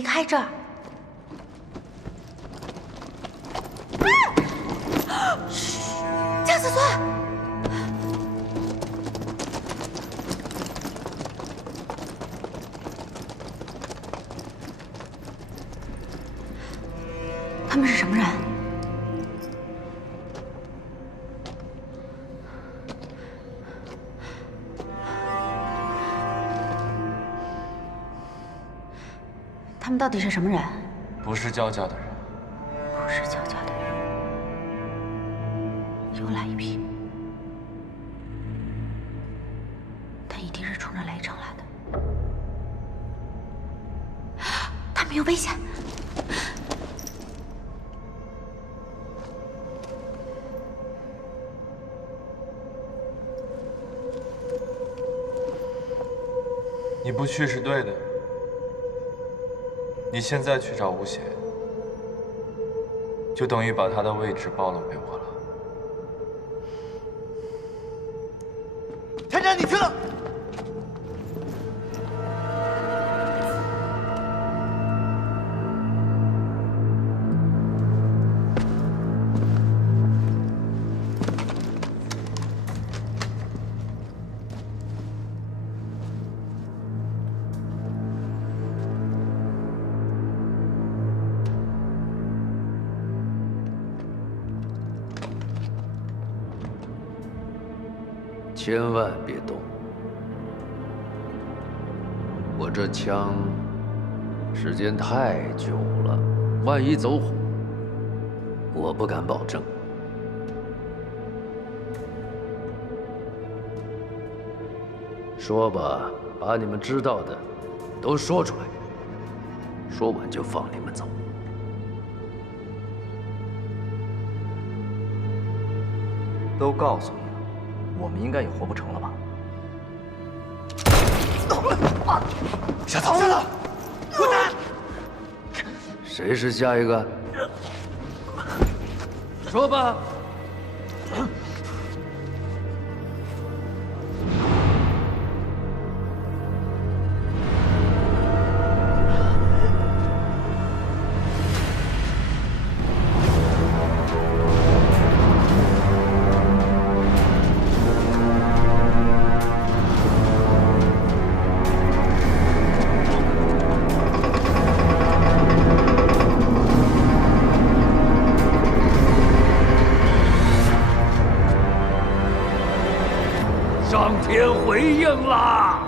离开这儿。嘘，江思孙。 他们是什么人？他们到底是什么人？不是焦家的人。不是焦家的人。又来一批。他一定是冲着雷城来的。他们有危险！ 你不去是对的。你现在去找吴邪，就等于把他的位置暴露给我了。团长，你听。千万别动！我这枪时间太久了，万一走火，我不敢保证。说吧，把你们知道的都说出来，说完就放你们走。都告诉你了，我们应该也活不成了吧？下头！下头！滚蛋！谁是下一个？说吧。上天回应啦！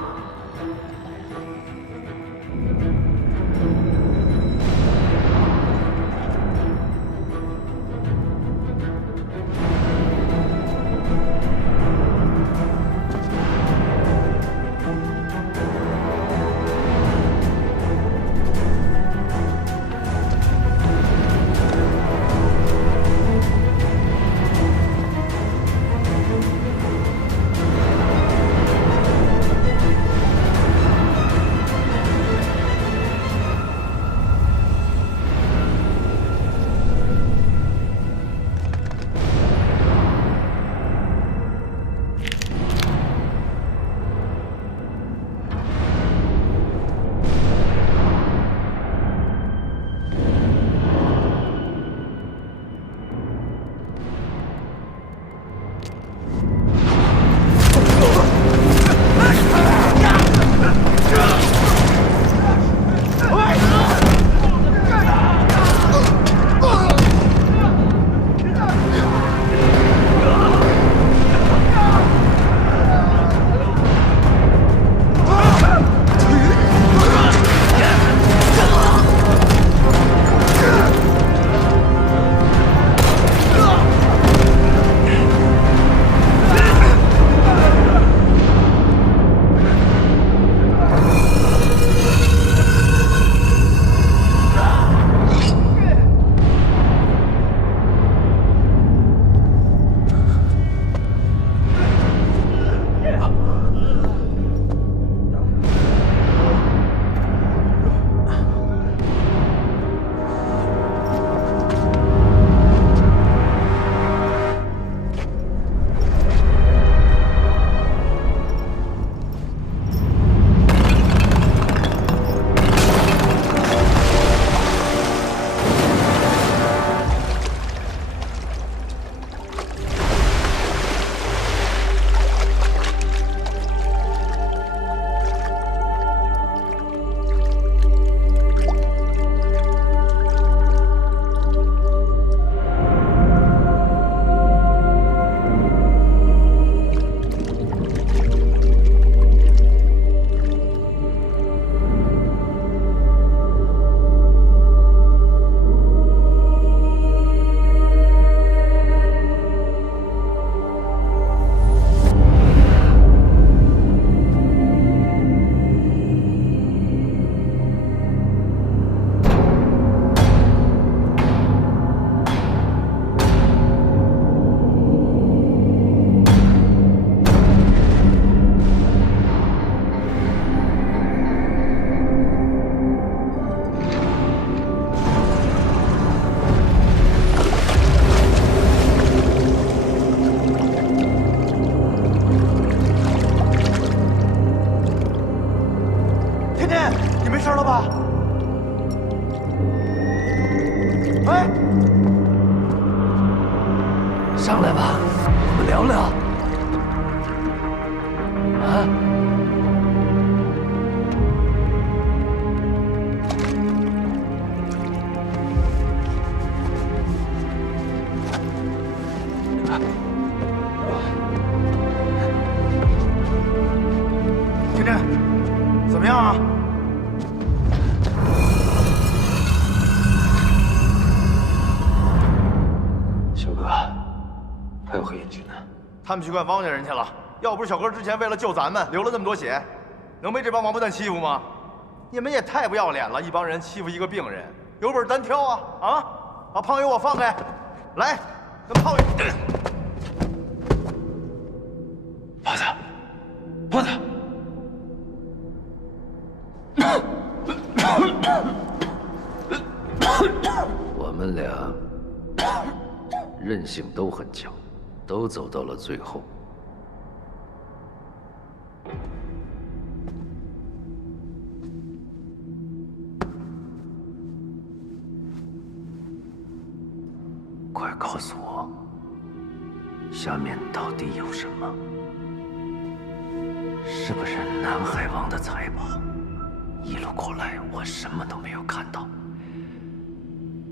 哎，上来吧，我们聊聊。啊？天真，怎么样啊？小哥，还有何彦君呢？他们去干汪家人去了。要不是小哥之前为了救咱们流了那么多血，能被这帮王八蛋欺负吗？你们也太不要脸了！一帮人欺负一个病人，有本事单挑啊！啊，把胖友我放开，来，跟胖友。胖子，胖子。我们俩韧性都很强，都走到了最后。快告诉我，下面到底有什么？是不是南海王的财宝？一路过来，我什么都没有看到。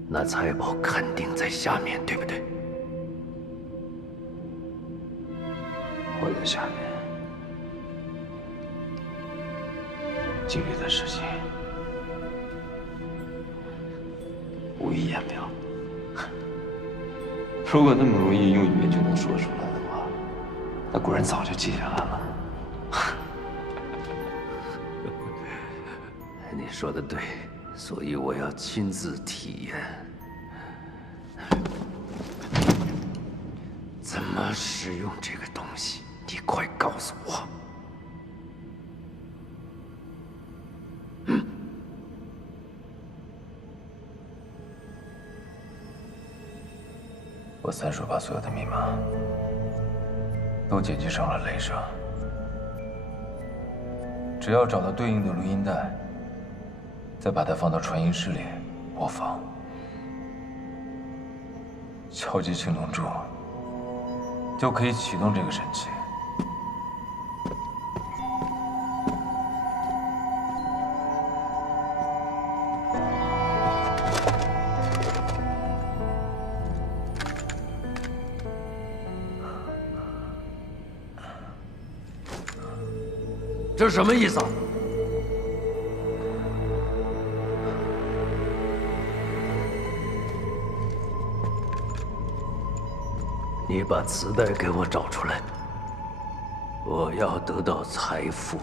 那财宝肯定在下面，对不对？我在下面经历的事情，无以言表。如果那么容易用语言就能说出来的话，那古人早就记下来了。你说的对，所以我要亲自体验。怎么使用这个东西？你快告诉我！我三叔把所有的密码都剪辑上了雷声，只要找到对应的录音带，再把它放到传音室里播放，敲击青龙柱，就可以启动这个神器。这是什么意思啊？你把磁带给我找出来，我要得到财富。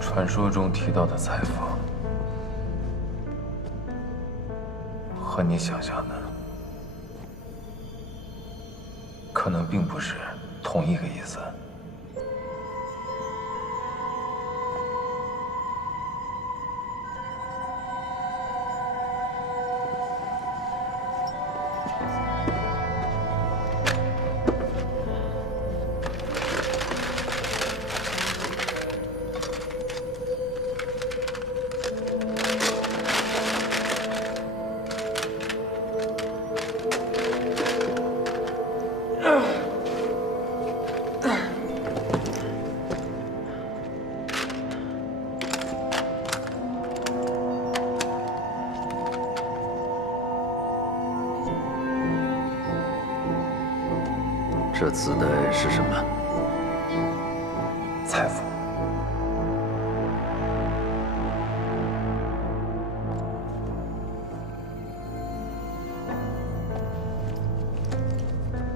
传说中提到的财富，和你想象的可能并不是同一个意思。这磁带是什么？财富。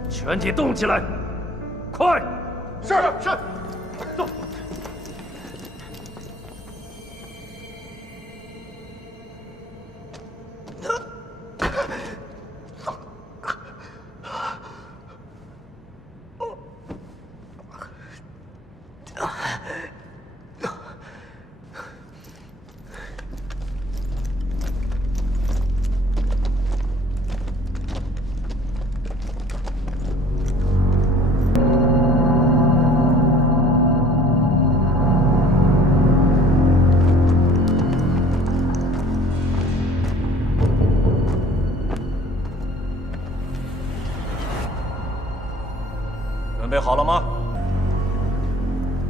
全体动起来！快！是。动。备好了吗？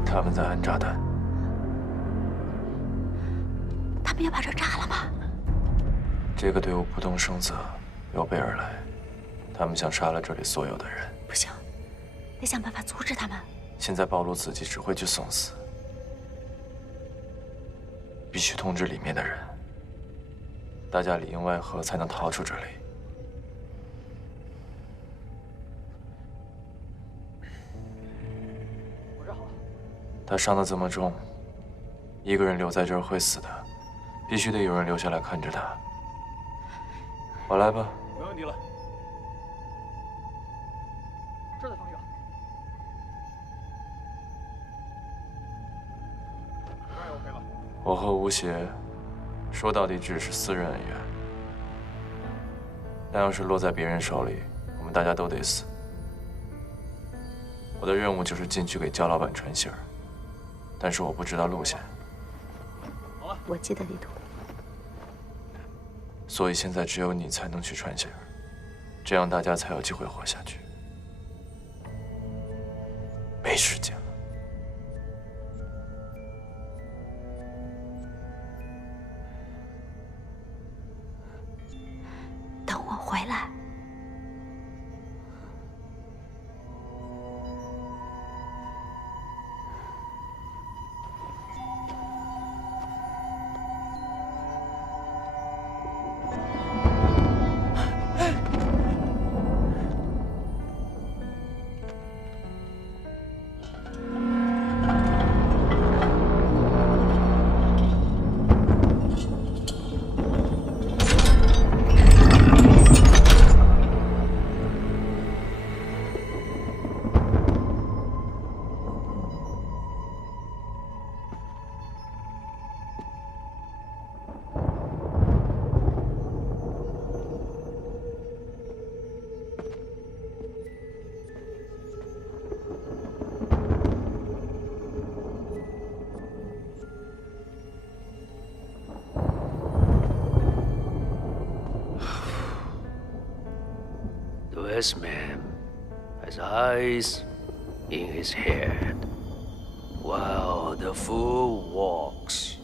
他们在安炸弹。他们要把这炸了吗？这个队伍不动声色，有备而来。他们想杀了这里所有的人。不行，得想办法阻止他们。现在暴露自己只会去送死，必须通知里面的人，大家里应外合才能逃出这里。他伤得这么重，一个人留在这儿会死的，必须得有人留下来看着他。我来吧。没问题了。这在放药。这儿 OK 了。我和吴邪，说到底只是私人恩怨，但要是落在别人手里，我们大家都得死。我的任务就是进去给焦老板传信儿，但是我不知道路线，我记得地图。所以现在只有你才能去传信儿，这样大家才有机会活下去。没时间了。等我回来。This man has eyes in his head, while the fool walks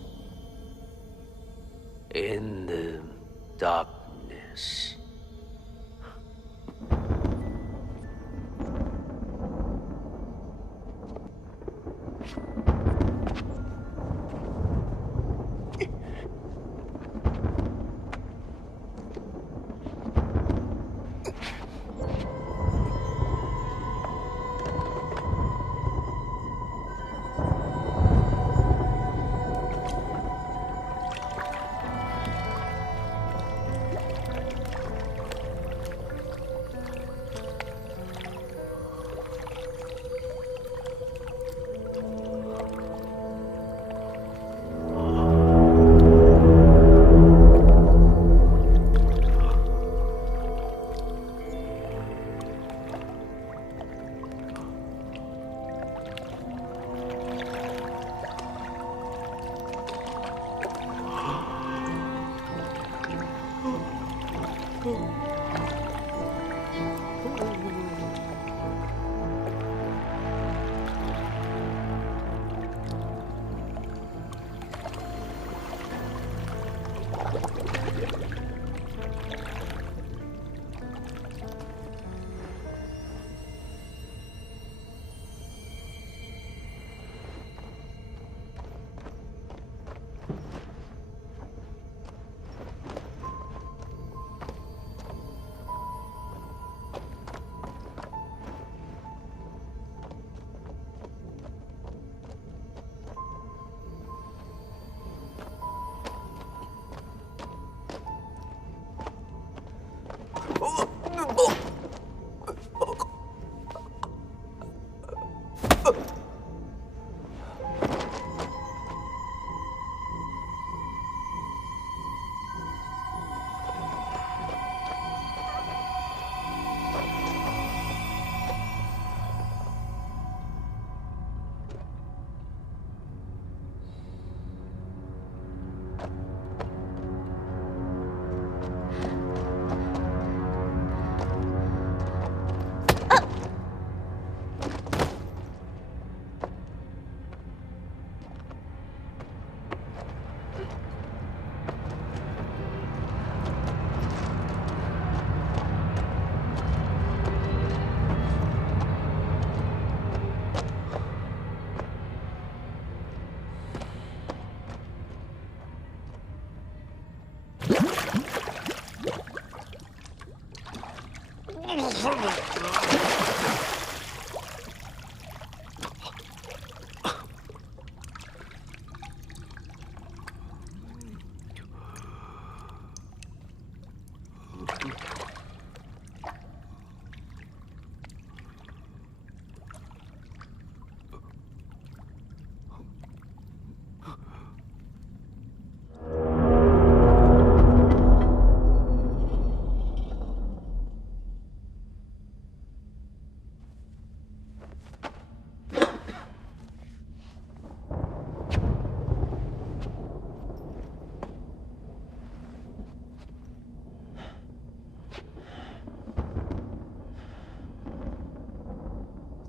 in the darkness.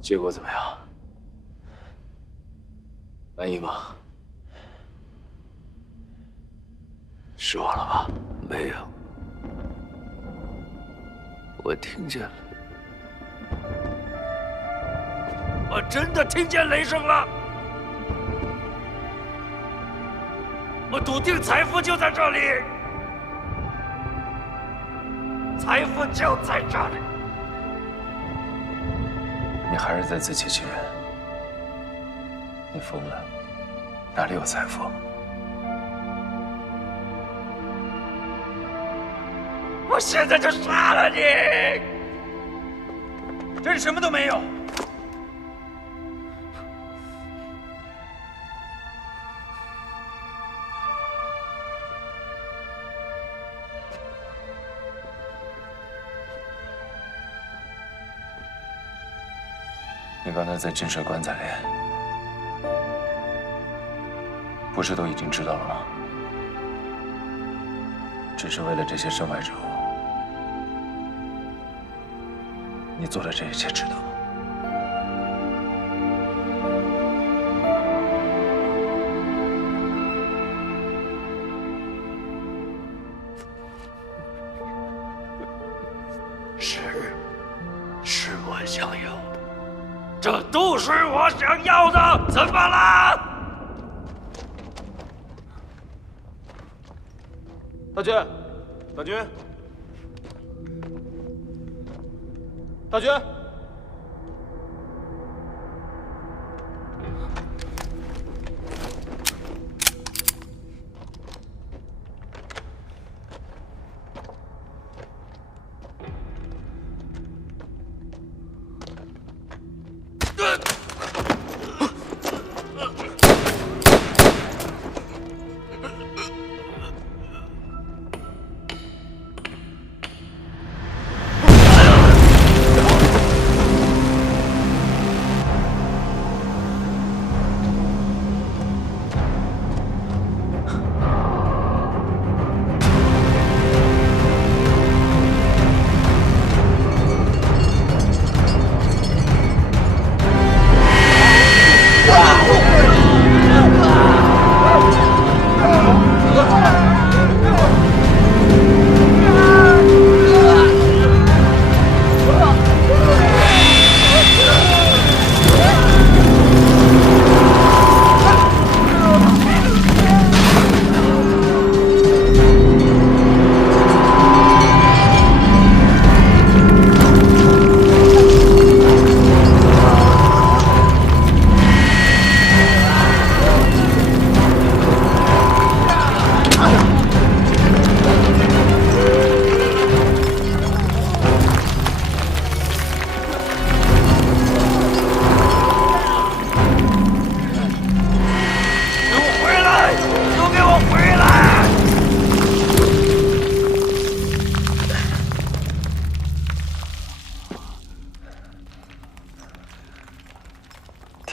结果怎么样？满意吗？失望了吧？没有，我听见了，我真的听见雷声了。我笃定财富就在这里，财富就在这里。你还是在自欺欺人。你疯了？哪里有财富？我现在就杀了你！这里什么都没有。你刚才在金水棺材里，不是都已经知道了吗？只是为了这些身外之物，你做的这一切值得吗？是我想要的，这都是我想要的，怎么了？大军，大军，大军。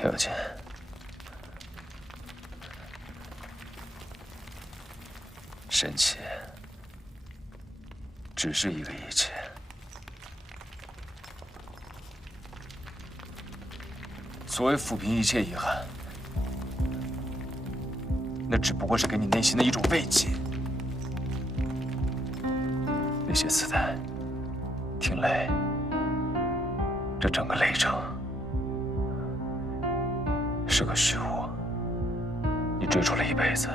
田有金，神奇，只是一个一切。所谓抚平一切遗憾，那只不过是给你内心的一种慰藉。那些子弹，听雷，这整个雷城是个虚无，你追逐了一辈子，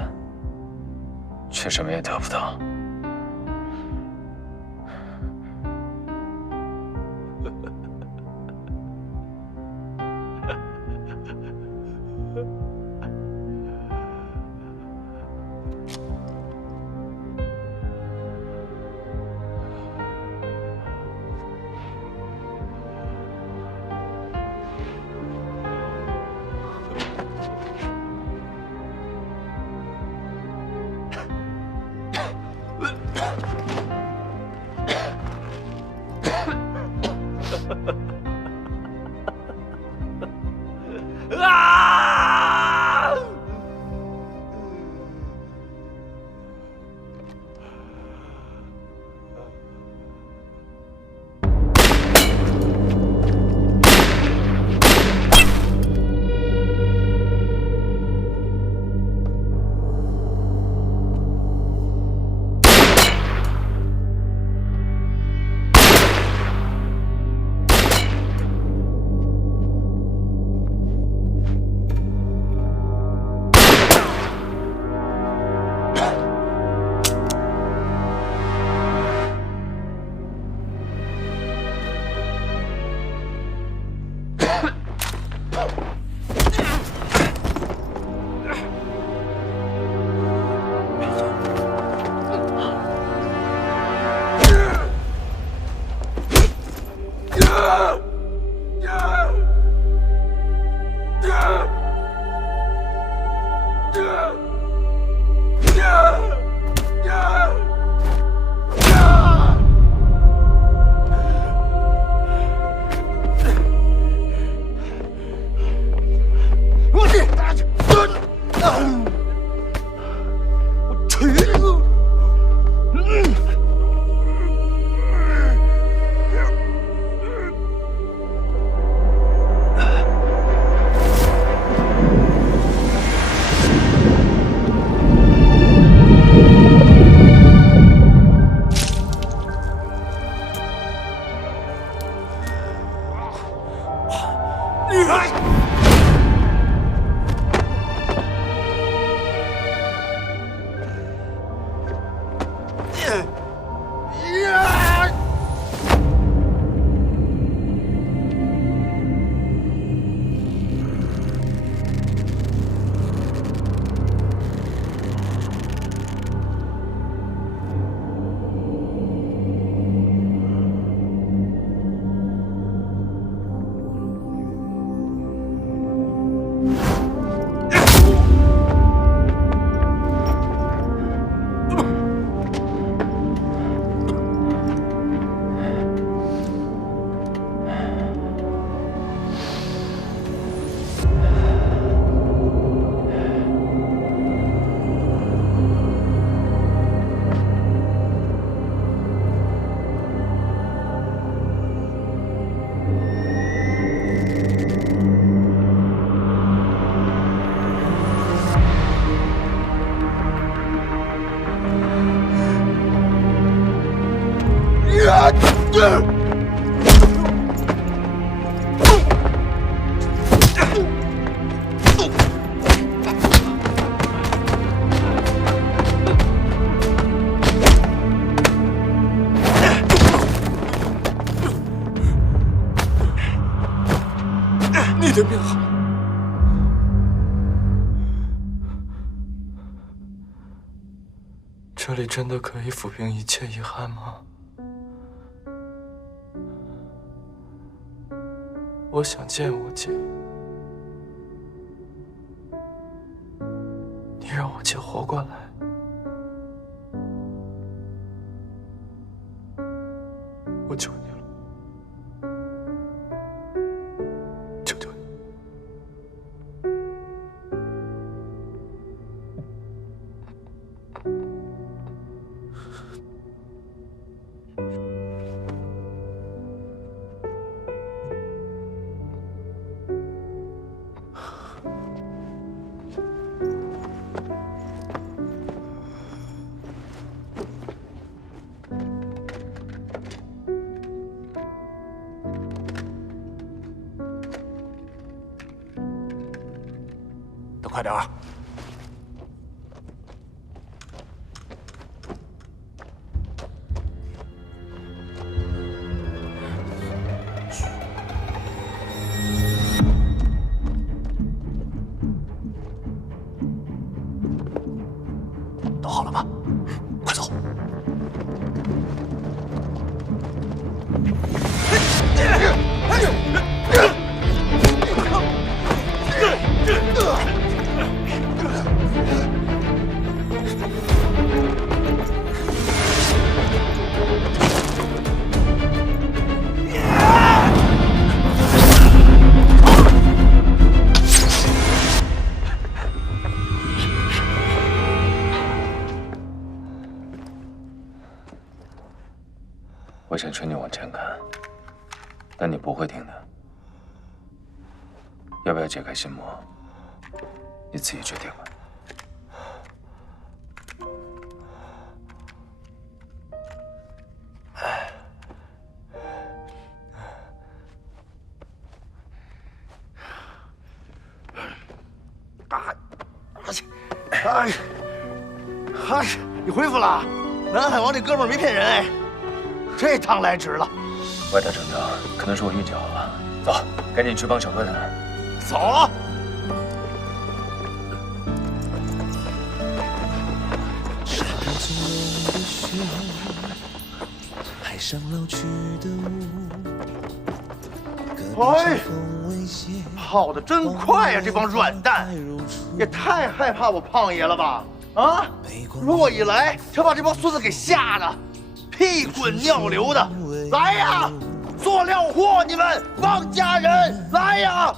却什么也得不到。啊！你的命好。这里真的可以抚平一切遗憾吗？我想见我姐，你让我姐活过来，我求你了。 都快点儿！都好了吗？快走！ 我想劝你往前看，但你不会听的。要不要解开心魔，你自己决定吧。你恢复了？南海王这哥们儿没骗人哎，这趟来值了。外太正常，可能是我运气好了。走，赶紧去帮小哥他们。走了。哎，跑得真快呀！这帮软蛋，也太害怕我胖爷了吧？啊！若一来，他把这帮孙子给吓得屁滚尿流的。来呀，做料货！你们汪家人，来呀！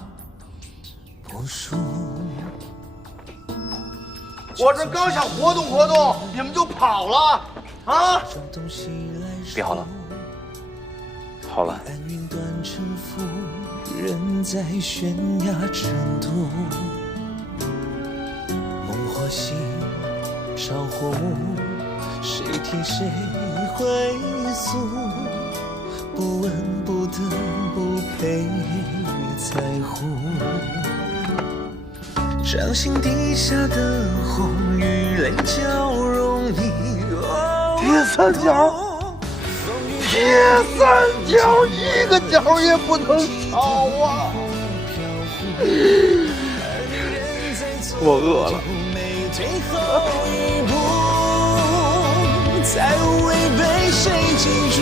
我这刚想活动活动，你们就跑了啊！别好了，好了。人在悬崖争夺，梦或醒，烧或无，谁替谁归宿？不问不等不配在乎，掌心底下的红与泪交融，你铁三角，铁三角，一个角也不能少啊！我饿了。才未被谁记住。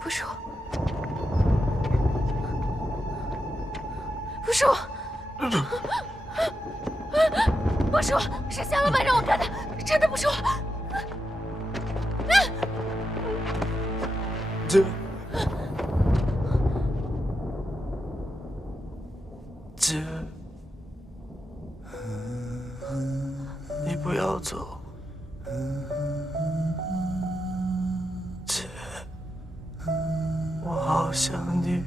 不是我，不是我，不是我，是夏老板让我干的，真的不是我。姐，你不要走，姐，我好想你。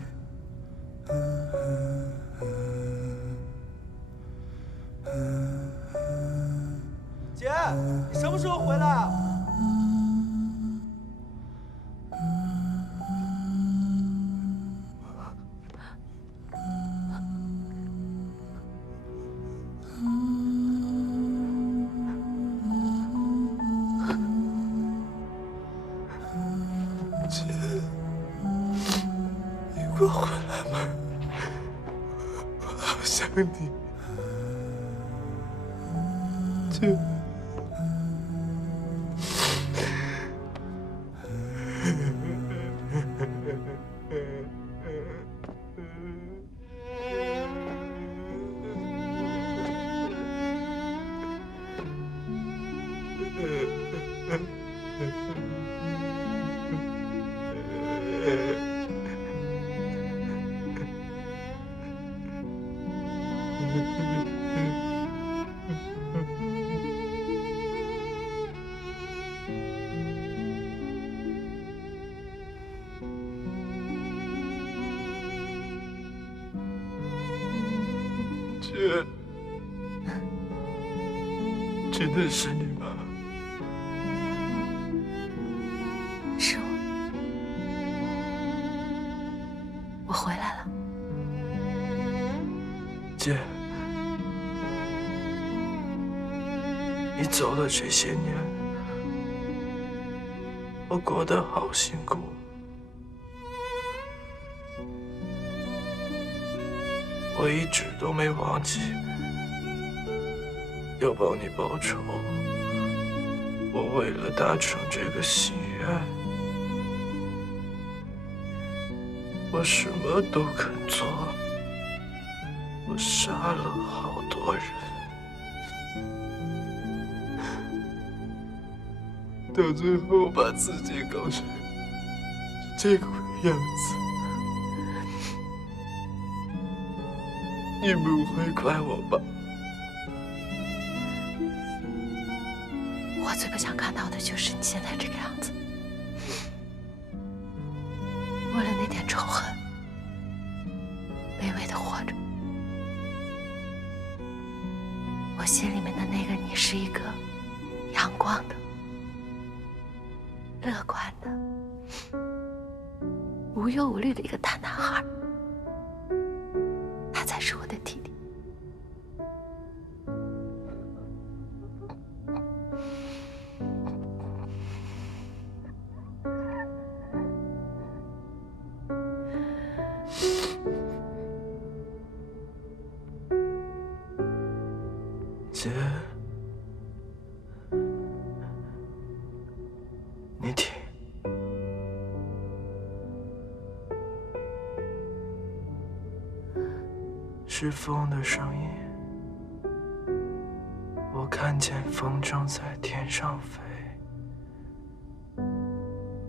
姐，你什么时候回来？姐，你给我回来吧，我好想你。姐。姐，真的是你吗？是我，我回来了。姐，你走了这些年，我过得好辛苦。我一直都没忘记要帮你报仇。我为了达成这个心愿，我什么都肯做。我杀了好多人，到最后把自己搞成这个样子。你不会怪我吧？我最不想看到的就是你现在这个样子。为了那点仇恨，卑微的活着。我心里面的那个你是一个阳光的、乐观的、无忧无虑的一个大男孩。他才是我的弟弟。姐，你听，是风的声音。我看见风筝在天上飞，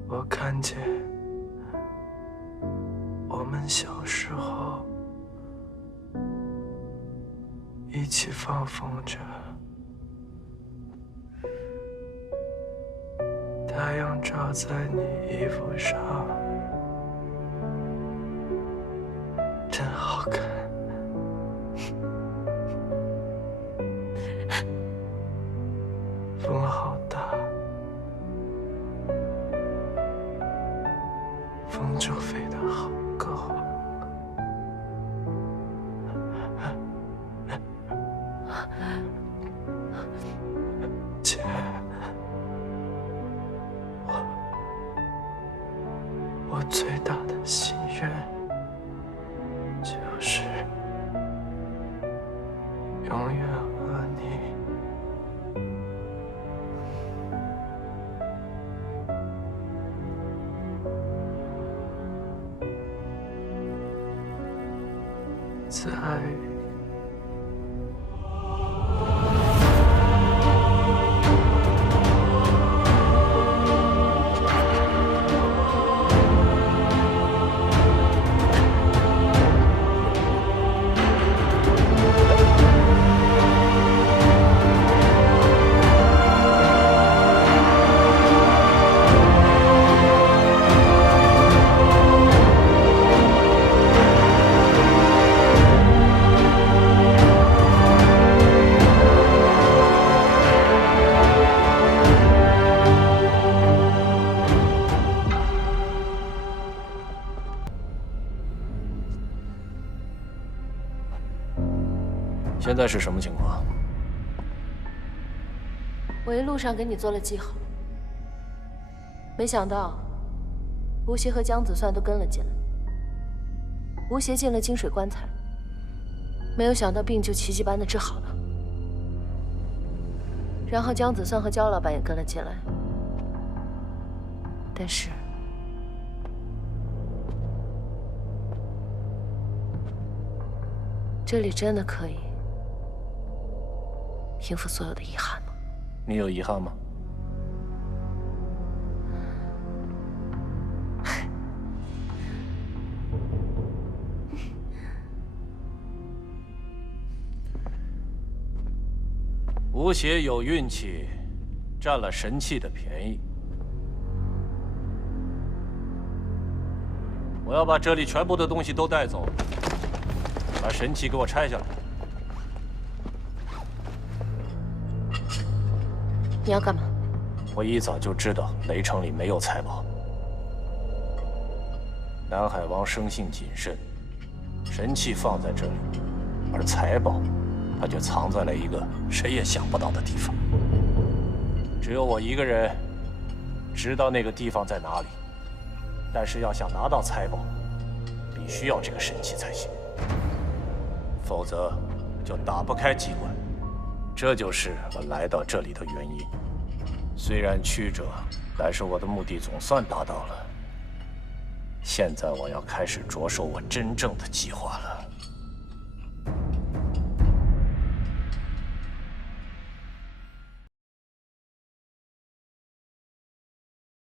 我看见我们小时候一起放风筝，太阳照在你衣服上，真好看。风好大，风筝飞得好高。姐，我最大的心愿就是永远和你。在。现在是什么情况？我一路上给你做了记号，没想到吴邪和江子算都跟了进来。吴邪进了金水棺材，没有想到病就奇迹般的治好了。然后江子算和焦老板也跟了进来，但是这里真的可以平复所有的遗憾吗？你有遗憾吗？吴邪有运气，占了神器的便宜。我要把这里全部的东西都带走，把神器给我拆下来。你要干嘛？我一早就知道雷城里没有财宝。南海王生性谨慎，神器放在这里，而财宝他却藏在了一个谁也想不到的地方。只有我一个人知道那个地方在哪里，但是要想拿到财宝，必须要这个神器才行，否则就打不开机关。这就是我来到这里的原因。虽然曲折，但是我的目的总算达到了。现在我要开始着手我真正的计划了。